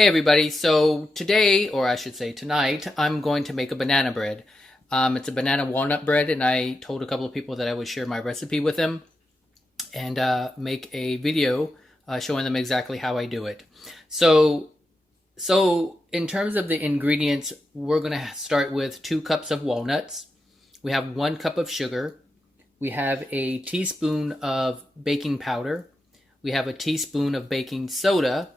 Hey everybody, so today, or I should say tonight, I'm going to make a banana bread. It's a banana walnut bread, and I told a couple of people that I would share my recipe with them and make a video showing them exactly how I do it. So in terms of the ingredients, we're going to start with 2 cups of walnuts. We have 1 cup of sugar. We have a teaspoon of baking powder. We have a teaspoon of baking soda.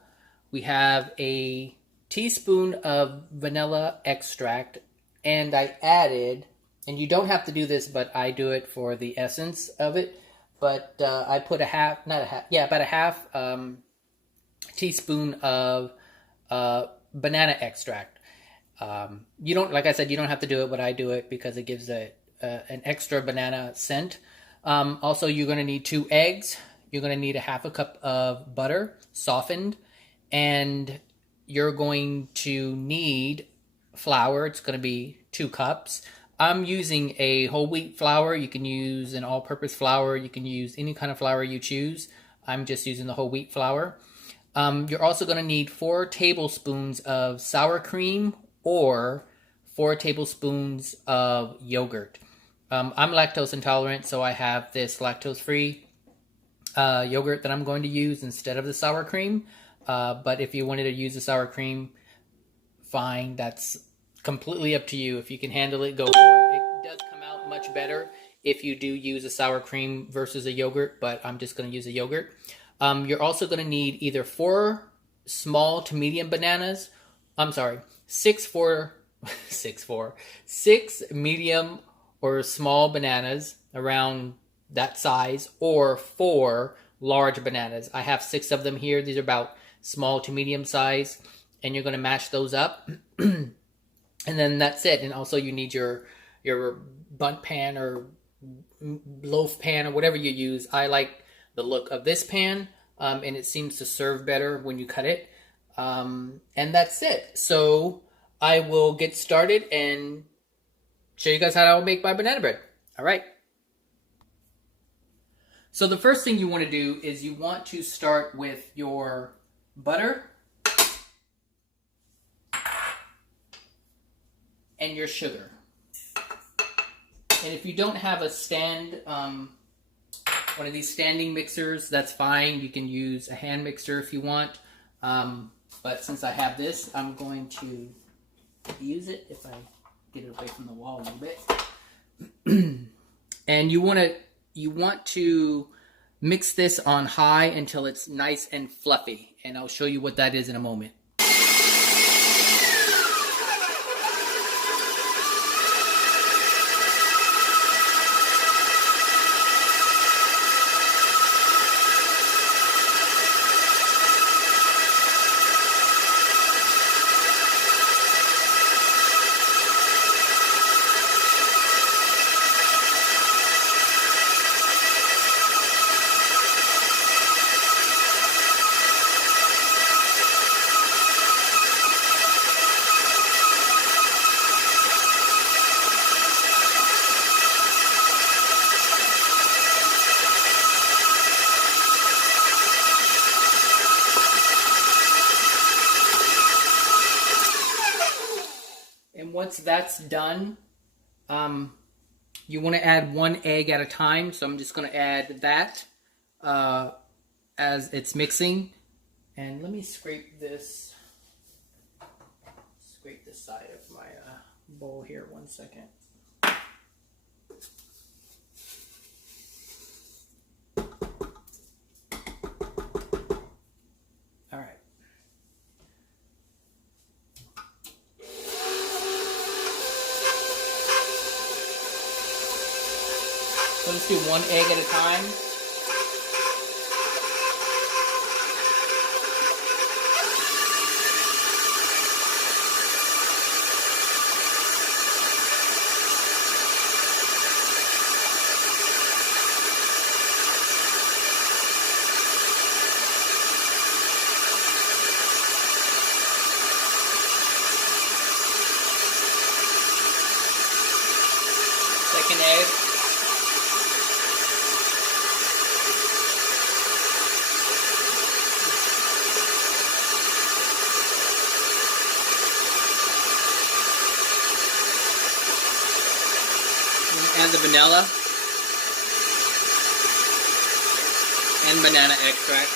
We have a teaspoon of vanilla extract, and I added, and you don't have to do this, but I do it for the essence of it, but I put about a half teaspoon of banana extract. You don't, like I said, you don't have to do it, but I do it because it gives an extra banana scent. Also, you're going to need 2 eggs. You're going to need a half a cup of butter, softened. And you're going to need flour. It's going to be 2 cups. I'm using a whole wheat flour. You can use an all-purpose flour. You can use any kind of flour you choose. I'm just using the whole wheat flour. You're also going to need 4 tablespoons of sour cream or 4 tablespoons of yogurt. I'm lactose intolerant, so I have this lactose-free yogurt that I'm going to use instead of the sour cream. But if you wanted to use the sour cream, fine. That's completely up to you. If you can handle it, go for it. It does come out much better if you do use a sour cream versus a yogurt, but I'm just going to use a yogurt. You're also going to need either 4 small to medium bananas. I'm sorry, 6 medium or small bananas around that size, or 4 large bananas. I have 6 of them here. These are about small to medium size, and you're going to mash those up. And then that's it. And also you need your bundt pan or loaf pan or whatever you use. I like the look of this pan, and it seems to serve better when you cut it. And that's it. So I will get started and show you guys how I will make my banana bread. All right. So the first thing you want to do is you want to start with your butter and your sugar. And if you don't have a stand, one of these standing mixers, that's fine. You can use a hand mixer if you want. But since I have this, I'm going to use it if I get it away from the wall a little bit. And you want to mix this on high until it's nice and fluffy, and I'll show you what that is in a moment. Once that's done, you want to add 1 egg at a time. So I'm just going to add that as it's mixing. And let me scrape this side of my bowl here 1 second. All right. So let's do 1 egg at a time. Second egg. vanilla and banana extract.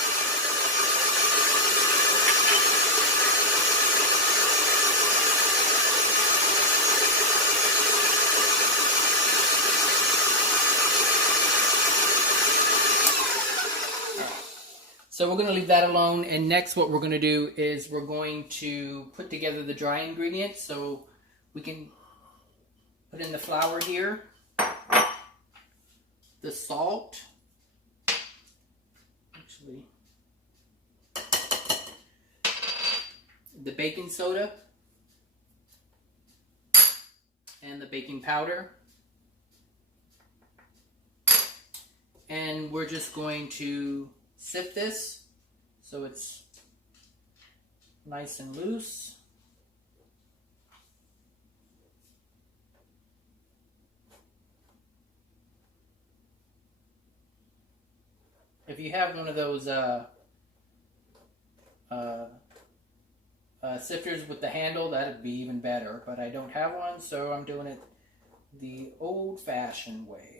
So we're going to leave that alone, and next what we're going to do is we're going to put together the dry ingredients. So we can put in the flour here, the salt, actually the baking soda, and the baking powder. And we're just going to sift this so it's nice and loose. If you have one of those sifters with the handle, that'd be even better, but I don't have one, so I'm doing it the old-fashioned way.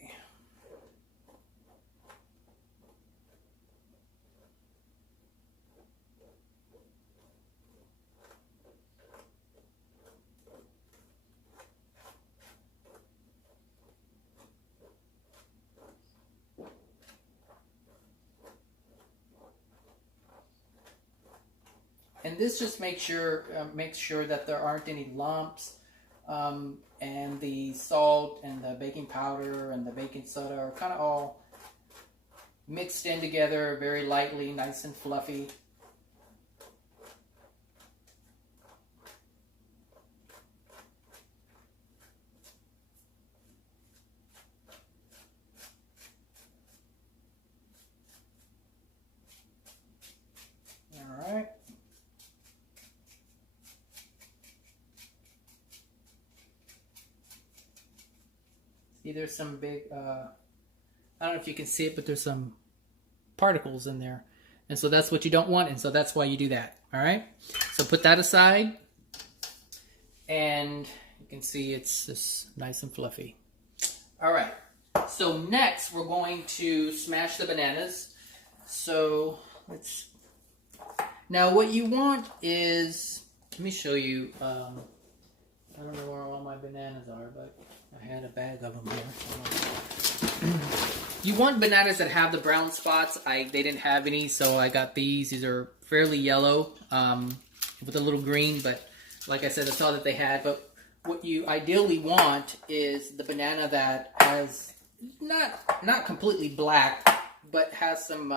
And this just makes sure that there aren't any lumps, and the salt and the baking powder and the baking soda are kind of all mixed in together very lightly, nice and fluffy. All right. See, there's some big, I don't know if you can see it, but there's some particles in there. And so that's what you don't want, and so that's why you do that. All right? So put that aside, and you can see it's just nice and fluffy. All right. So next, we're going to smash the bananas. So let's... Now what you want is... Let me show you... I don't know where all my bananas are, but I had a bag of them here. You want bananas that have the brown spots. They didn't have any, so I got these. These are fairly yellow with a little green, but like I said, that's all that they had. But what you ideally want is the banana that has not completely black, but has some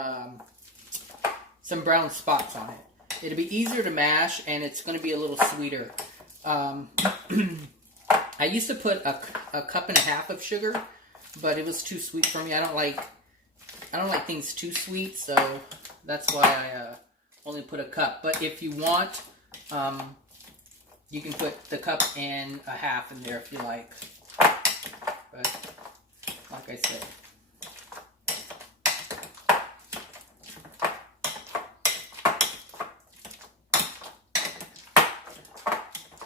brown spots on it. It'll be easier to mash, and it's going to be a little sweeter. I used to put a cup and a half of sugar, but it was too sweet for me. I don't like things too sweet, so that's why I only put a cup. But if you want, you can put the cup and a half in there if you like. But like I said.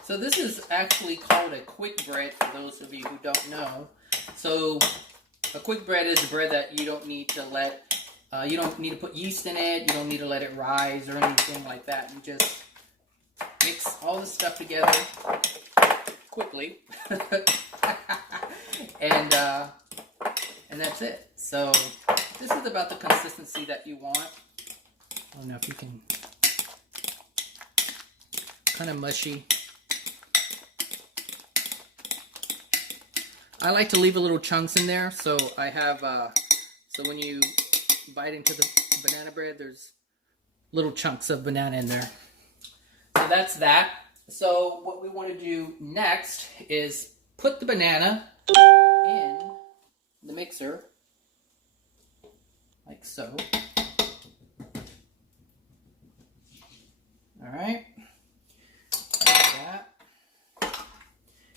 So this is actually called a quick bread for those of you who don't know. So a quick bread is a bread that you don't need to you don't need to put yeast in it. You don't need to let it rise or anything like that. You just mix all the stuff together quickly, and that's it. So this is about the consistency that you want. I don't know if you can, kind of mushy. I like to leave a little chunks in there, so I have, so when you bite into the banana bread, there's little chunks of banana in there. So that's that. So what we want to do next is put the banana in the mixer, like so. All right, like that,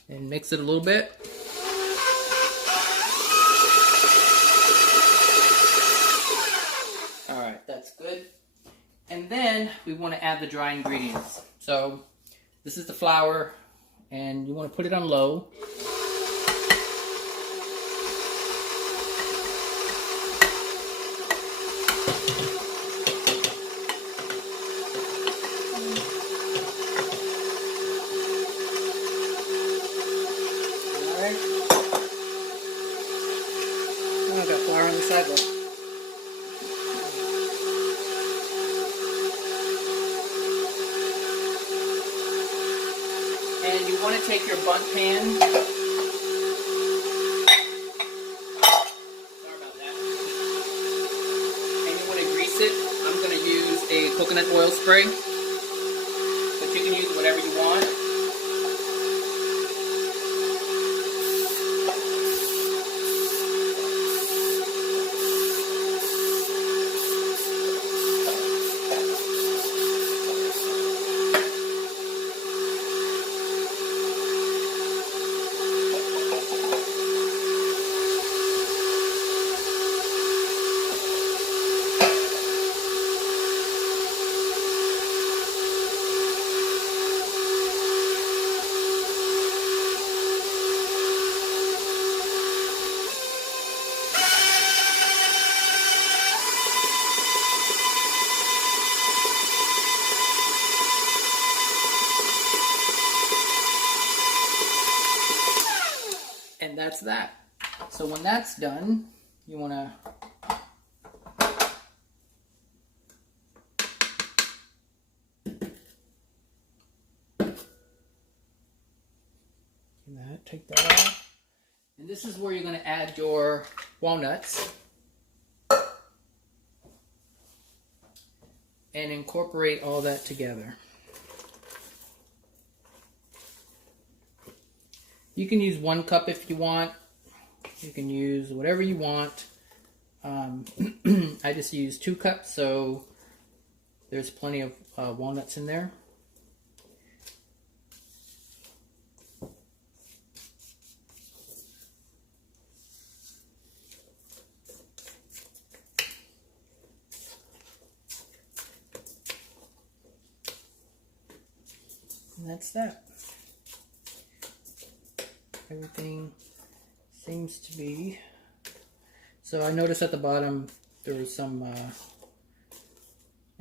and mix it a little bit. That's good. And then we want to add the dry ingredients. So this is the flour, and you want to put it on low. Alright. Oh, I got flour on the sidewalk. And you want to take your bundt pan. Sorry about that. And you want to grease it. I'm going to use a coconut oil spray. But you can use whatever you want. And that's that. So when that's done, you want to take that off. And this is where you're going to add your walnuts and incorporate all that together. You can use 1 cup if you want. You can use whatever you want. I just use 2 cups, so there's plenty of walnuts in there. And that's that. Everything seems to be. So I noticed at the bottom there was some, I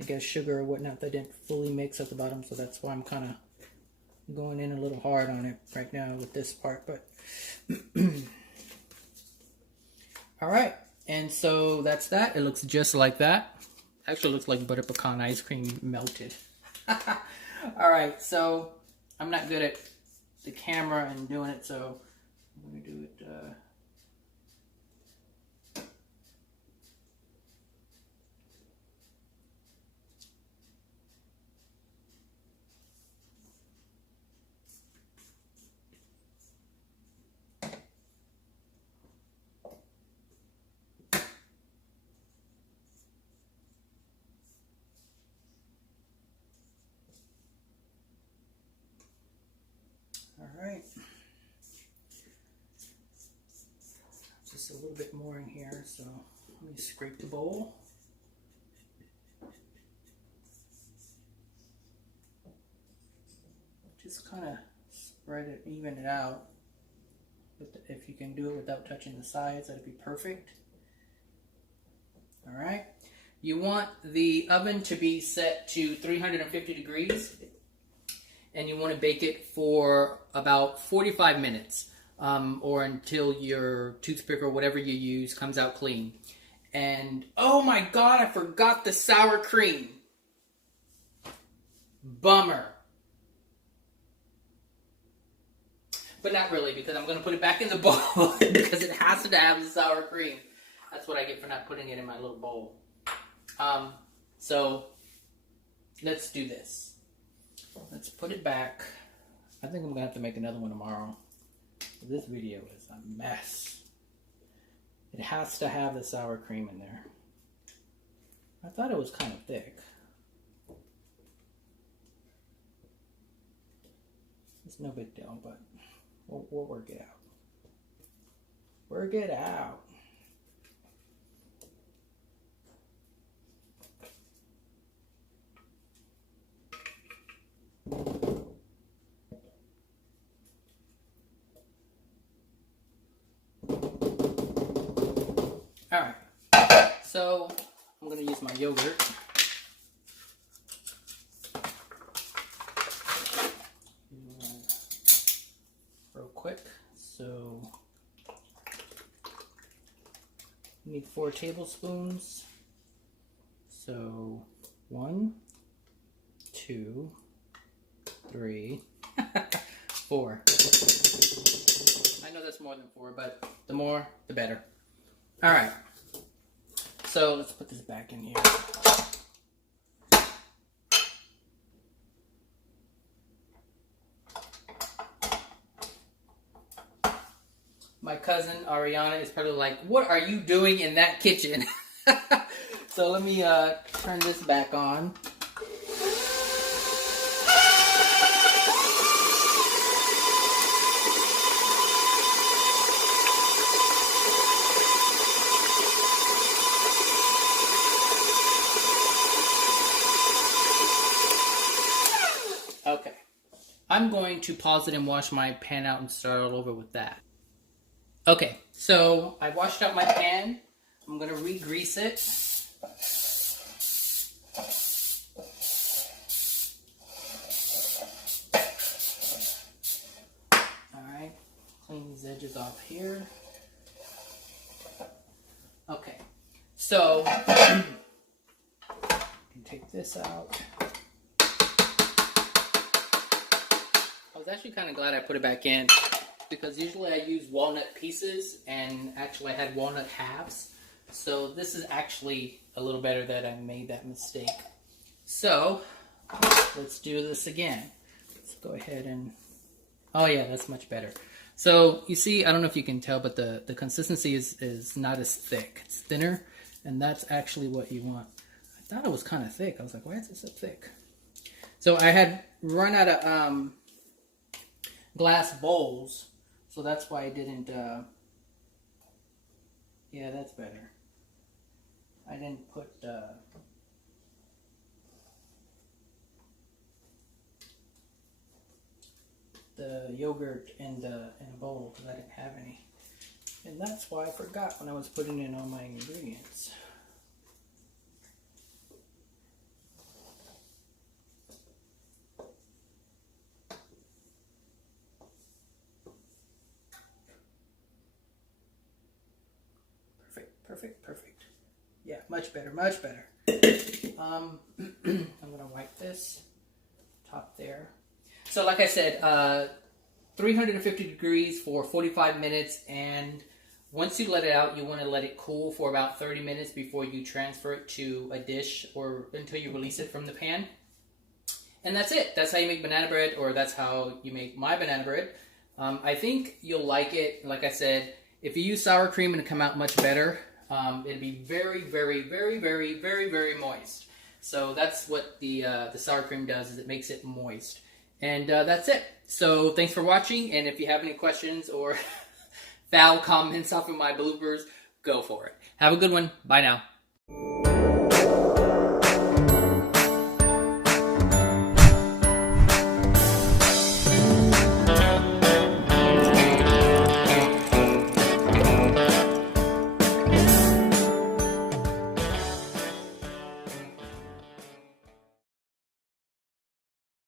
guess, sugar or whatnot that didn't fully mix at the bottom. So that's why I'm kind of going in a little hard on it right now with this part. But all right, and so that's that. It looks just like that. Actually, looks like butter pecan ice cream melted. All right, so I'm not good at the camera and doing it, so I'm going to do it. All right. Just a little bit more in here, so let me scrape the bowl. Just kind of spread it, even it out. If you can do it without touching the sides, that'd be perfect. All right. You want the oven to be set to 350 degrees. And you want to bake it for about 45 minutes or until your toothpick or whatever you use comes out clean. And oh my God, I forgot the sour cream. Bummer. But not really, because I'm going to put it back in the bowl because it has to have the sour cream. That's what I get for not putting it in my little bowl. So let's do this. Let's put it back. I think I'm going to have to make another one tomorrow. This video is a mess. It has to have the sour cream in there. I thought it was kind of thick. It's no big deal, but we'll work it out. Work it out. All right, so I'm going to use my yogurt. Real quick. So, you need 4 tablespoons. So, 1, 2, 3, 4. I know that's more than 4, but the more, the better. All right. So let's put this back in here. My cousin Ariana is probably like, "What are you doing in that kitchen?" So let me turn this back on. Okay, I'm going to pause it and wash my pan out and start all over with that. Okay, so I washed out my pan. I'm going to re-grease it. Alright, clean these edges off here. Okay, so you can take this out. I was actually kind of glad I put it back in because usually I use walnut pieces and actually I had walnut halves. So this is actually a little better that I made that mistake. So let's do this again. Let's go ahead and, oh yeah, that's much better. So you see, I don't know if you can tell, but the consistency is not as thick. It's thinner, and that's actually what you want. I thought it was kind of thick. I was like, why is it so thick? So I had run out of glass bowls, so that's why I didn't, yeah, that's better. I didn't put, the yogurt in a bowl because I didn't have any. And that's why I forgot when I was putting in all my ingredients. Perfect. Yeah, much better. I'm gonna wipe this top there. So like I said, 350 degrees for 45 minutes, and once you let it out, you want to let it cool for about 30 minutes before you transfer it to a dish or until you release it from the pan. And that's it. That's how you make banana bread, or that's how you make my banana bread. I think you'll like it. Like I said, if you use sour cream, it'll come out much better. It'll be very moist. So that's what the sour cream does, is it makes it moist. And that's it. So thanks for watching, and if you have any questions or foul comments off of my bloopers, go for it. Have a good one. Bye now.